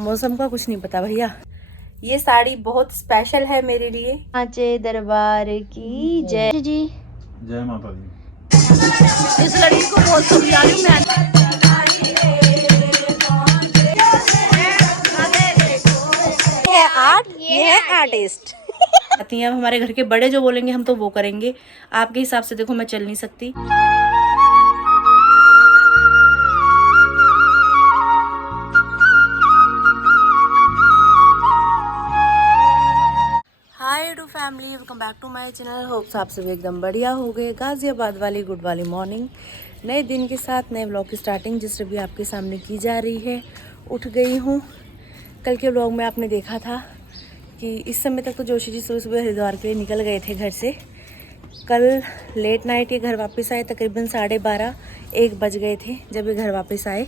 मौसम का कुछ नहीं पता भैया। ये साड़ी बहुत स्पेशल है मेरे लिए। सांचे दरबार की जय जी। जय माता दी। इस लड़की को बहुत समझा रही हूँ मैं। ये है आर्ट, ये है आर्टिस्ट। आती हैं हमारे घर के बड़े जो बोलेंगे हम तो वो करेंगे। आपके हिसाब से देखो मैं चल नहीं सकती। Hi to family, welcome back to my channel. Hopes आप सब एकदम बढ़िया हो गए। गाजियाबाद वाली गुड वाली मॉर्निंग, नए दिन के साथ नए व्लॉग की स्टार्टिंग जिस भी आपके सामने की जा रही है। उठ गई हूँ। कल के व्लॉग में आपने देखा था कि इस समय तक तो जोशी जी सुबह सुबह हरिद्वार के लिए निकल गए थे घर से। कल लेट नाइट ये घर वापस आए, तकरीबन 12:30-1 बज गए थे जब ये घर वापस आए।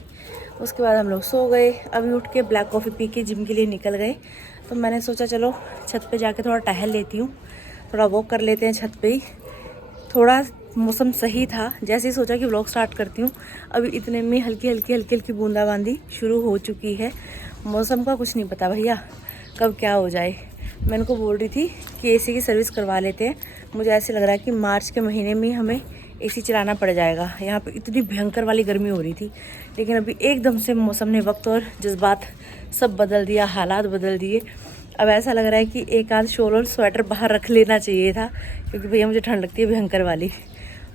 उसके बाद हम लोग सो गए। अभी उठ के ब्लैक कॉफ़ी पी के जिम के लिए निकल गए। तो मैंने सोचा चलो छत पे जाके थोड़ा टहल लेती हूँ, थोड़ा वॉक कर लेते हैं छत पे ही। थोड़ा मौसम सही था, जैसे ही सोचा कि व्लॉग स्टार्ट करती हूँ अभी इतने में हल्की हल्की बूंदाबांदी शुरू हो चुकी है। मौसम का कुछ नहीं पता भैया कब क्या हो जाए। मैं इनको बोल रही थी कि एसी की सर्विस करवा लेते हैं। मुझे ऐसे लग रहा है कि मार्च के महीने में हमें एसी चलाना पड़ जाएगा। यहाँ पे इतनी भयंकर वाली गर्मी हो रही थी, लेकिन अभी एकदम से मौसम ने वक्त और जज्बात सब बदल दिया, हालात बदल दिए। अब ऐसा लग रहा है कि एक आध शॉल और स्वेटर बाहर रख लेना चाहिए था, क्योंकि भैया मुझे ठंड लगती है भयंकर वाली।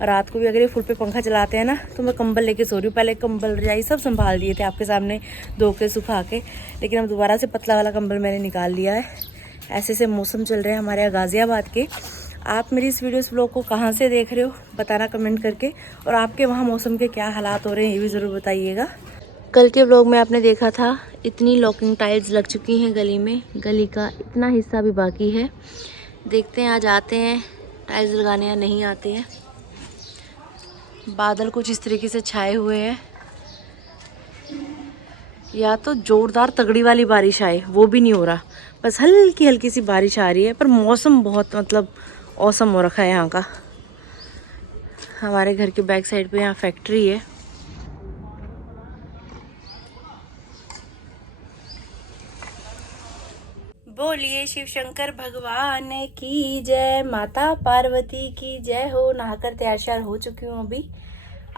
और रात को भी अगर ये फुल पे पंखा चलाते हैं ना तो मैं कंबल लेके सो रही हूँ। पहले कंबल रजाई सब संभाल दिए थे आपके सामने धो के सुखा के, लेकिन अब दोबारा से पतला वाला कंबल मैंने निकाल लिया है। ऐसे से मौसम चल रहे हैं हमारे यहाँ गाज़ियाबाद के। आप मेरी इस वीडियो व्लॉग को कहाँ से देख रहे हो बताना कमेंट करके, और आपके वहाँ मौसम के क्या हालात हो रहे हैं ये भी ज़रूर बताइएगा। कल के व्लॉग में आपने देखा था इतनी लॉकिंग टाइल्स लग चुकी हैं गली में। गली का इतना हिस्सा भी बाकी है। देखते हैं आज आते हैं टाइल्स लगाने या नहीं आते हैं। बादल कुछ इस तरीके से छाए हुए हैं, या तो जोरदार तगड़ी वाली बारिश आए, वो भी नहीं हो रहा। बस हल्की हल्की सी बारिश आ रही है, पर मौसम बहुत औसम हो रखा है यहाँ का। हमारे घर के बैक साइड पे यहाँ फैक्ट्री है। बोलिए शिव शंकर भगवान की जय, माता पार्वती की जय हो। नहाकर तैयार श्यार हो चुकी हूँ अभी।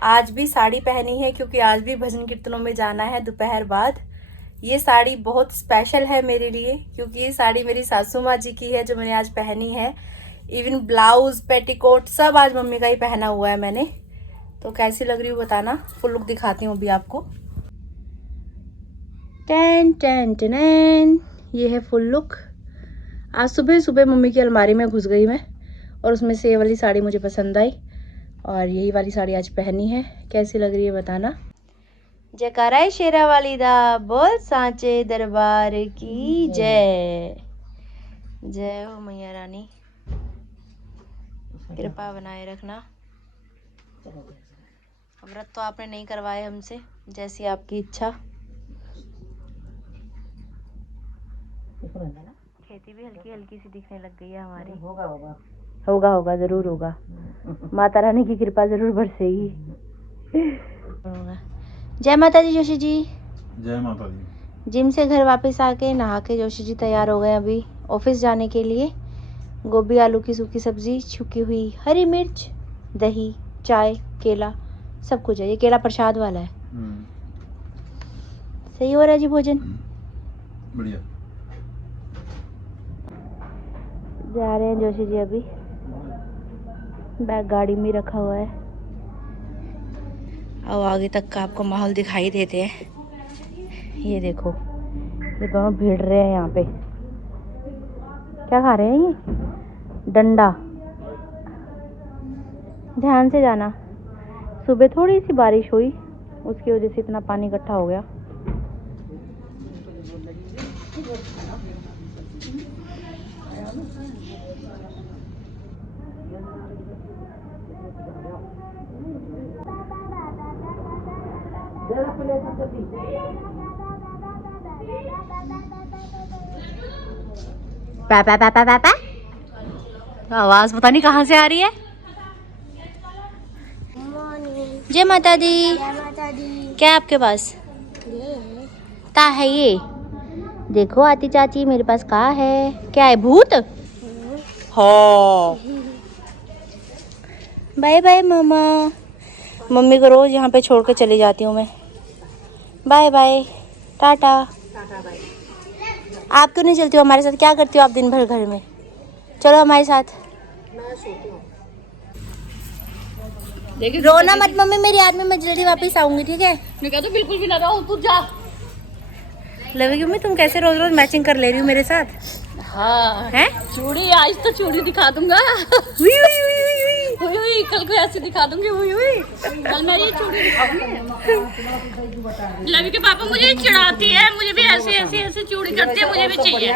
आज भी साड़ी पहनी है क्योंकि आज भी भजन कीर्तनों में जाना है दोपहर बाद। ये साड़ी बहुत स्पेशल है मेरे लिए, क्योंकि ये साड़ी मेरी सासू माँ जी की है जो मैंने आज पहनी है। इवन ब्लाउज पेटीकोट सब आज मम्मी का ही पहना हुआ है मैंने। तो कैसी लग रही हूँ बताना। फुल लुक दिखाती हूँ अभी आपको। टेन टेन टेन, ये है फुल लुक। आज सुबह सुबह मम्मी की अलमारी में घुस गई मैं, और उसमें से ये वाली साड़ी मुझे पसंद आई और यही वाली साड़ी आज पहनी है। कैसी लग रही है बताना। जयकारा शेरा वाली दा बोल, सांचे दरबार की जय। जय हो मैया रानी, कृपा बनाए रखना। व्रत तो आपने नहीं करवाए हमसे, जैसी आपकी इच्छा। खेती भी हल्की हल्की सी दिखने लग गई है हमारी। होगा जरूर होगा। माता रानी की कृपा जरूर बरसेगी। जय माता दी जोशी जी। जय माता दी। जिम से घर वापस आके नहा के जोशी जी तैयार हो गए अभी ऑफिस जाने के लिए। गोभी आलू की सूखी सब्जी, छुकी हुई हरी मिर्च, दही, चाय, केला, सब कुछ है। ये केला प्रसाद वाला है। सही हो रहा है जी भोजन। बढ़िया। जा रहे हैं जोशी जी अभी। बैग गाड़ी में रखा हुआ है। अब आगे तक का आपको माहौल दिखाई देते हैं। ये देखो, ये दोनों भिड़ रहे हैं यहाँ पे। क्या खा रहे हैं ये? डंडा। ध्यान से जाना। सुबह थोड़ी सी बारिश हुई, उसकी वजह से इतना पानी इकट्ठा हो गया। पापा पापा पापा, आवाज पता नहीं कहाँ से आ रही है। जय माता दी। क्या है आपके पास? ता है ये देखो आती चाची मेरे पास कहाँ है, क्या है भूत? हाँ बाय बाय मम्मा। मम्मी को रोज यहाँ पे छोड़ के चली जाती हूँ मैं। Bye bye tata. आप क्यों नहीं चलती हो हमारे साथ? क्या करती हो आप दिन भर घर में? चलो हमारे साथ। रोना मत मम्मी, मेरी याद में मैं जल्दी वापस आऊंगी, ठीक है? मैं कहता बिल्कुल भी ना रहो, तू जा। लवी मम्मी तुम कैसे रोज रोज मैचिंग कर ले रही हो मेरे साथ? हाँ हैं? चूड़ी आज तो चूड़ी दिखा दूंगा। हुई हुई हुई हुई हुई। हुई हुई कल को ऐसे दिखा दूंगी। हुई हुई कल मैं ये चूड़ी दिखाऊंगी। लवी के पापा मुझे चिढ़ाती है, मुझे भी ऐसी ऐसी ऐसी चूड़ी करती है, मुझे भी चाहिए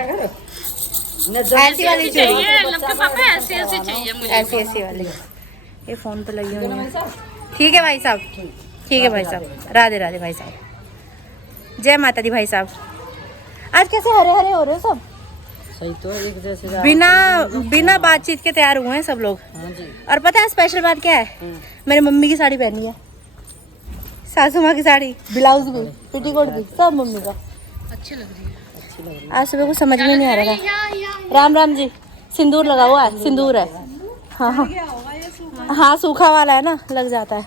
ऐसी वाली चाहिए। लव के पापा ऐसी ऐसी चाहिए मुझे। ऐसी ऐसी वाली। ये फोन तो लगी हुई है। ठीक है भाई साहब, ठीक है भाई साहब। राधे राधे भाई साहब। जय माता दी भाई साहब। आज कैसे हरे हरे हो रहे हो सब? सही तो एक जैसे बिना बातचीत के तैयार हुए हैं सब लोग। और पता है स्पेशल बात क्या है? मेरी मम्मी की साड़ी पहनी है, सासू माँ की साड़ी, ब्लाउज भी, पेटीकोट भी, सब मम्मी का। अच्छी लग रही है। आज सुबह कुछ समझ में नहीं आ रहा था। राम राम जी। सिंदूर लगा हुआ है, सिंदूर है। हाँ हाँ हाँ, सूखा वाला है ना, लग जाता है।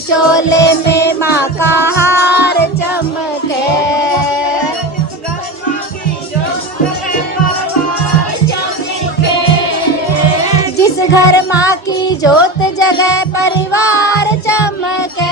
शोले में माँ का हार चमके। जिस घर माँ की जोत जगह परिवार चमके।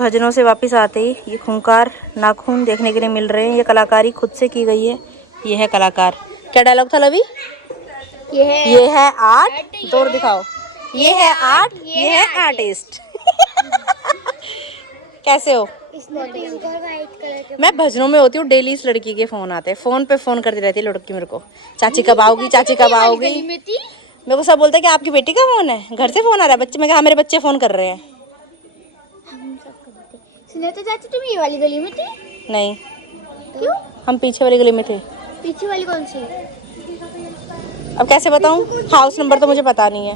भजनों से वापस आते ही ये खूंखार नाखून देखने के लिए मिल रहे हैं। ये कलाकारी खुद से की गई है। ये है कलाकार। क्या डायलॉग था लवी? ये है आर्ट। दौड़ दिखाओ। ये है आर्ट, ये है आर्टिस्ट। कैसे हो? मैं भजनों में होती हूँ, डेली इस लड़की के फोन आते हैं। फोन पे फोन करती रहती है लड़की मेरे को, चाची कब आओगी, चाची कब आओगी। मेरे को सब बोलता है कि आपकी बेटी का फोन है, घर से फोन आ रहा है। बच्चे, मैं कहा मेरे बच्चे फोन कर रहे हैं। सुने तो चाची तुम ये वाली गली में थी? नहीं, क्यों? हम पीछे वाली गली में थे। पीछे वाली कौन सी? अब कैसे बताऊं? हाउस नंबर तो मुझे पता नहीं है।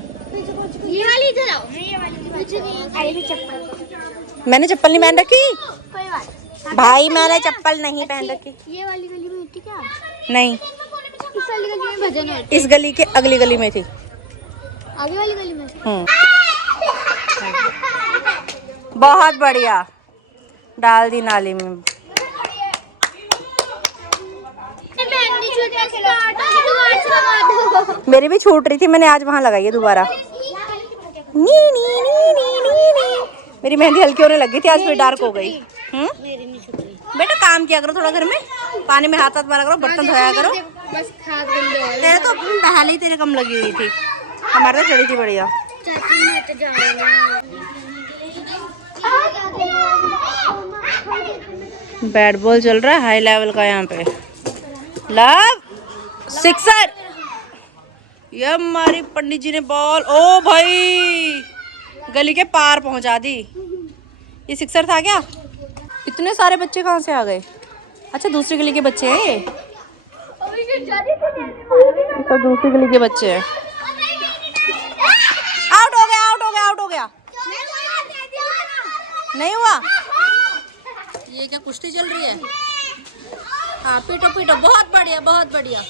ये वाली इधर आओ। ये वाली मुझे नहीं। अरे चप्पल। मैंने चप्पल नहीं पहन रखी कोई बात। भाई, मैंने चप्पल नहीं पहन रखी। ये वाली गली में थी क्या? नहीं, इस वाली गली में भजन होते। इस गली के अगली गली में थी। आगे वाली गली में। बहुत बढ़िया, डाल दी नाली में। मेरी भी छूट रही थी, मैंने आज वहां लगाई है दोबारा। नी नी नी नी नी नी। मेरी मेहंदी हल्की होने लगी थी, आज फिर डार्क हो गई। बेटा काम किया करो थोड़ा घर में, पानी में हाथ मारा करो, बर्तन धोया करो। बस खाद गंदे हो तेरे तो पहले ही तेरे कम लगी हुई थी, हमारे तो चढ़ी थी बढ़िया। चाची मैं तो जा रही हूं। बैट बॉल चल रहा है हाई लेवल का यहाँ पे। लव सिक्सर, ये हमारी पंडित जी ने बॉल, ओ भाई गली के पार पहुंचा दी। ये सिक्सर था क्या? इतने सारे बच्चे कहाँ से आ गए? अच्छा दूसरी गली के बच्चे हैं ये, तो दूसरी गली के बच्चे हैं। आउट हो गया, आउट हो गया, आउट हो गया। नहीं हुआ? ये क्या कुश्ती चल रही है? हाँ पीटो पीटो, बहुत बढ़िया बहुत बढ़िया।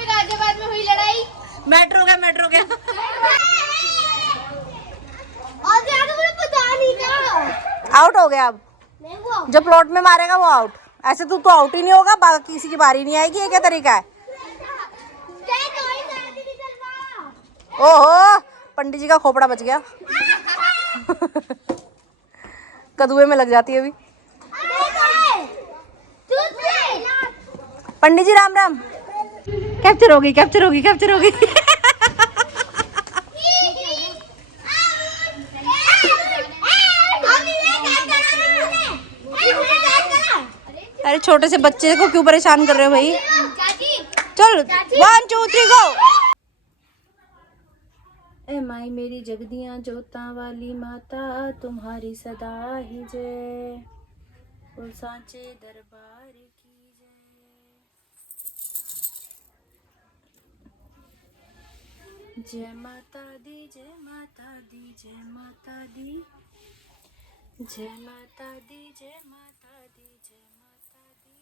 गाजियाबाद में हुई लड़ाई। मेट्रो गया, मेट्रो गया। और ज्यादा मुझे पता नहीं था। आउट हो गया। अब नहीं हुआ। जो प्लॉट में मारेगा वो आउट। ऐसे तू तो आउट ही नहीं होगा, बाकी किसी की बारी नहीं आएगी। ये क्या तरीका है? ओहो, पंडित जी का खोपड़ा बच गया। कदुए में लग जाती है अभी। पंडित जी राम राम। कैप्चर होगी, कैप्चर होगी, कैप्चर होगी। अरे छोटे से बच्चे को क्यों परेशान कर रहे हो भाई? चल 1 2 3 गो। ए माई मेरी जगदियां जोता वाली माता, तुम्हारी सदा ही जय, और सांचे दरबार की जय। जय माता दी, जय माता दी, जय माता दी, जय माता दी, जय माता दी, जय माता दी।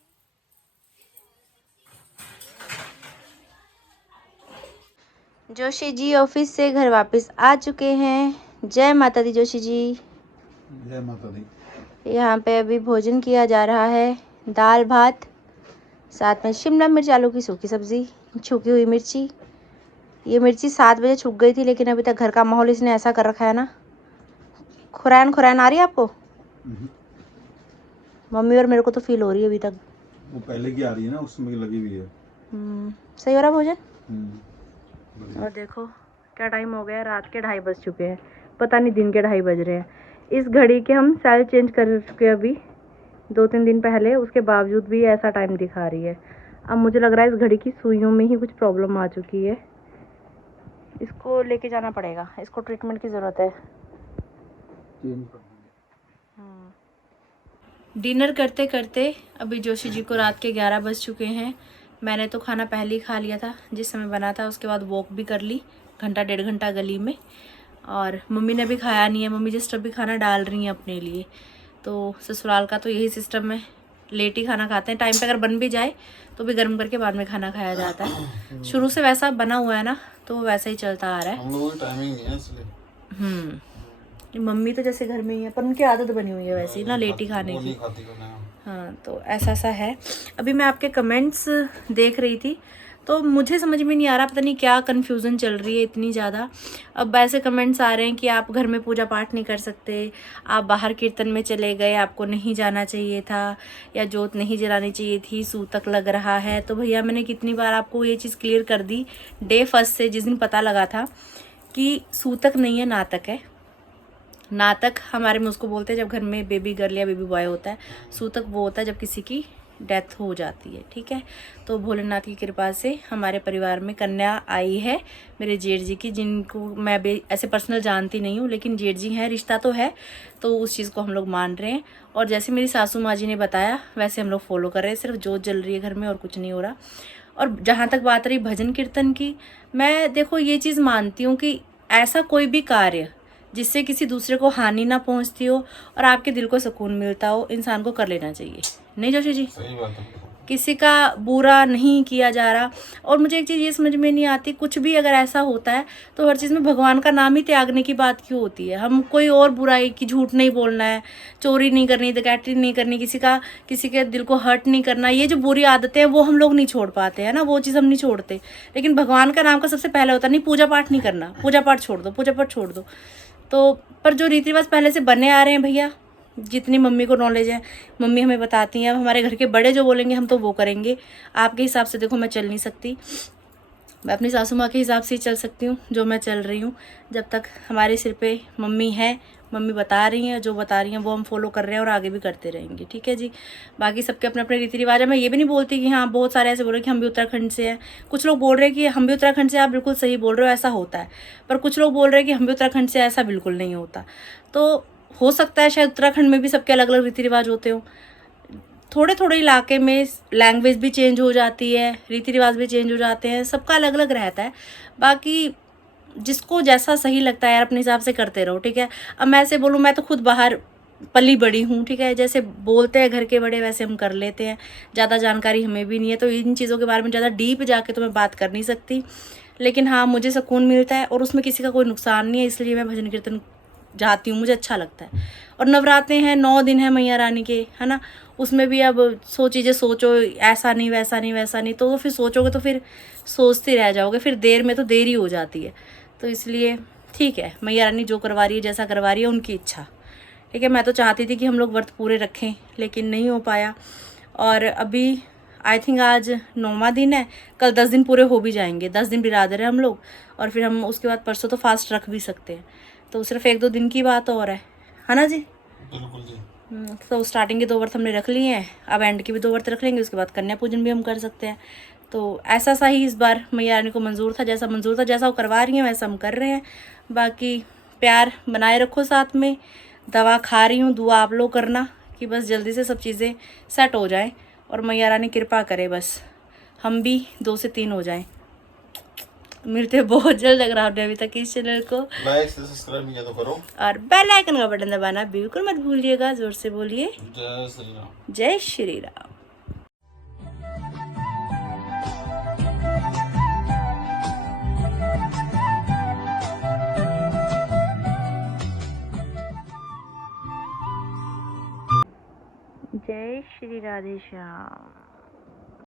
जोशी जी ऑफिस से घर वापस आ चुके हैं। जय माता दी जोशी जी। जय माता दी। यहाँ पे अभी भोजन किया जा रहा है, दाल भात, साथ में शिमला मिर्च आलू की सूखी सब्जी, छुकी हुई मिर्ची। ये मिर्ची 7 बजे छुक गई थी, लेकिन अभी तक घर का माहौल इसने ऐसा कर रखा है ना, खुरैन खुरैन आ रही है आपको? मम्मी और मेरे को तो फील हो रही है अभी तक। वो पहले की आ रही है ना, उसमें लगी हुई है। सही हो रहा भोजन। बढ़िया। और देखो क्या टाइम हो गया, रात के 2:30 बज चुके हैं, पता नहीं दिन के 2:30 बज रहे हैं। इस घड़ी के हम सेल चेंज कर चुके अभी 2-3 दिन पहले, उसके बावजूद भी ऐसा टाइम दिखा रही है। अब मुझे लग रहा है इस घड़ी की सुइयों में ही कुछ प्रॉब्लम आ चुकी है, इसको लेके जाना पड़ेगा, इसको ट्रीटमेंट की ज़रूरत है। डिनर करते करते अभी जोशी जी को रात के 11 बज चुके हैं। मैंने तो खाना पहले ही खा लिया था जिस समय बना था, उसके बाद वॉक भी कर ली घंटा 1.5 घंटा गली में, और मम्मी ने भी खाया नहीं है। मम्मी जस्ट अभी खाना डाल रही हैं अपने लिए। तो ससुराल का तो यही सिस्टम है, लेट ही खाना खाते हैं। टाइम पे अगर बन भी जाए तो भी गर्म करके बाद में खाना खाया जाता है। शुरू से वैसा बना हुआ है ना, तो वो वैसा ही चलता आ रहा है। हम लोगों की टाइमिंग नहीं है इसलिए। मम्मी तो जैसे घर में ही है, पर उनकी आदत बनी हुई है वैसे ही ना, लेट ही खाने की। हाँ तो ऐसा सा है। अभी मैं आपके कमेंट्स देख रही थी तो मुझे समझ में नहीं आ रहा, पता नहीं क्या कन्फ्यूज़न चल रही है इतनी ज़्यादा। अब ऐसे कमेंट्स आ रहे हैं कि आप घर में पूजा पाठ नहीं कर सकते, आप बाहर कीर्तन में चले गए, आपको नहीं जाना चाहिए था, या जोत नहीं जलानी चाहिए थी, सूतक लग रहा है। तो भैया मैंने कितनी बार आपको ये चीज़ क्लियर कर दी डे फर्स्ट से, जिस दिन पता लगा था कि सूतक नहीं है, नातक है। नातक हमारे में उसको बोलते हैं जब घर में बेबी गर्ल या बेबी बॉय होता है। सूतक वो होता है जब किसी की डेथ हो जाती है, ठीक है। तो भोलेनाथ की कृपा से हमारे परिवार में कन्या आई है मेरे जेठ जी की, जिनको मैं भी ऐसे पर्सनल जानती नहीं हूँ, लेकिन जेठ जी हैं, रिश्ता तो है, तो उस चीज़ को हम लोग मान रहे हैं। और जैसे मेरी सासू माँ जी ने बताया वैसे हम लोग फॉलो कर रहे हैं, सिर्फ जोत जल रही है घर में और कुछ नहीं हो रहा। और जहाँ तक बात रही भजन कीर्तन की, मैं देखो ये चीज़ मानती हूँ कि ऐसा कोई भी कार्य जिससे किसी दूसरे को हानि ना पहुंचती हो और आपके दिल को सुकून मिलता हो, इंसान को कर लेना चाहिए, नहीं जोशी जी? सही बात है। किसी का बुरा नहीं किया जा रहा। और मुझे एक चीज़ ये समझ में नहीं आती, कुछ भी अगर ऐसा होता है तो हर चीज़ में भगवान का नाम ही त्यागने की बात क्यों होती है? हम कोई और बुराई की, झूठ नहीं बोलना है, चोरी नहीं करनी, डकैती नहीं करनी, किसी के दिल को हर्ट नहीं करना, ये जो बुरी आदतें हैं वो हम लोग नहीं छोड़ पाते हैं ना, वो चीज़ हम नहीं छोड़ते। लेकिन भगवान का नाम का सबसे पहले होता नहीं, पूजा पाठ नहीं करना, पूजा पाठ छोड़ दो, पूजा पाठ छोड़ दो। तो पर जो रीति रिवाज पहले से बने आ रहे हैं भैया, जितनी मम्मी को नॉलेज है, मम्मी हमें बताती हैं, अब हमारे घर के बड़े जो बोलेंगे हम तो वो करेंगे। आपके हिसाब से देखो मैं चल नहीं सकती, मैं अपनी सासू माँ के हिसाब से ही चल सकती हूँ, जो मैं चल रही हूँ। जब तक हमारे सिर पे मम्मी है, मम्मी बता रही हैं, जो बता रही हैं वो हम फॉलो कर रहे हैं और आगे भी करते रहेंगे, ठीक है जी। बाकी सबके अपने अपने रीति रिवाज है। मैं ये भी नहीं बोलती कि हाँ, बहुत सारे ऐसे बोल रहे हैं कि हम भी उत्तराखंड से हैं, कुछ लोग बोल रहे हैं कि हम भी उत्तराखंड से, आप बिल्कुल सही बोल रहे हो, ऐसा होता है। पर कुछ लोग बोल रहे हैं कि हम भी उत्तराखंड से, ऐसा बिल्कुल नहीं होता। तो हो सकता है शायद उत्तराखंड में भी सबके अलग अलग रीति रिवाज होते हो, थोड़े थोड़े इलाके में लैंग्वेज भी चेंज हो जाती है, रीति रिवाज भी चेंज हो जाते हैं, सबका अलग अलग रहता है। बाकी जिसको जैसा सही लगता है यार अपने हिसाब से करते रहो, ठीक है। अब मैं ऐसे बोलूँ, मैं तो खुद बाहर पली बड़ी हूँ, ठीक है, जैसे बोलते हैं घर के बड़े वैसे हम कर लेते हैं, ज़्यादा जानकारी हमें भी नहीं है, तो इन चीज़ों के बारे में ज़्यादा डीप जाके तो मैं बात कर नहीं सकती। लेकिन हाँ, मुझे सुकून मिलता है और उसमें किसी का कोई नुकसान नहीं है, इसलिए मैं भजन कीर्तन जाती हूँ, मुझे अच्छा लगता है। और नवरात्रे हैं, 9 दिन है मैया रानी के, है ना, उसमें भी अब सो चीज़ें सोचो, ऐसा नहीं वैसा नहीं वैसा नहीं, तो फिर सोचोगे तो फिर सोचते रह जाओगे, फिर देर में तो देरी हो जाती है। तो इसलिए ठीक है, मैया रानी जो करवा रही है, जैसा करवा रही है, उनकी इच्छा, ठीक है। मैं तो चाहती थी कि हम लोग व्रत पूरे रखें, लेकिन नहीं हो पाया। और अभी आई थिंक आज 9वां दिन है, कल 10 दिन पूरे हो भी जाएंगे, 10 दिन बिरादर है हम लोग, और फिर हम उसके बाद परसों तो फास्ट रख भी सकते हैं। तो सिर्फ 1-2 दिन की बात और है ना जी? बिल्कुल जी। तो स्टार्टिंग के 2 व्रत हमने रख लिए हैं, अब एंड के भी 2 व्रत रख लेंगे, उसके बाद कन्या पूजन भी हम कर सकते हैं। तो ऐसा सा ही इस बार मैया रानी को मंजूर था, जैसा मंजूर था, जैसा वो करवा रही हैं वैसा हम कर रहे हैं। बाकी प्यार बनाए रखो साथ में, दवा खा रही हूँ, दुआ आप लोग करना कि बस जल्दी से सब चीज़ें सेट हो जाएं और मैया रानी कृपा करे, बस हम भी 2 से 3 हो जाएं। मिलते हैं बहुत जल्द। अगर आपने अभी तक इस चैनल को लाइक से सब्सक्राइब नहीं किया तो करो, और बेल आइकन का बटन दबाना बिल्कुल मत भूलिएगा। जोर से बोलिए जय श्री राम। जय श्री राम। जय श्री राधे श्याम।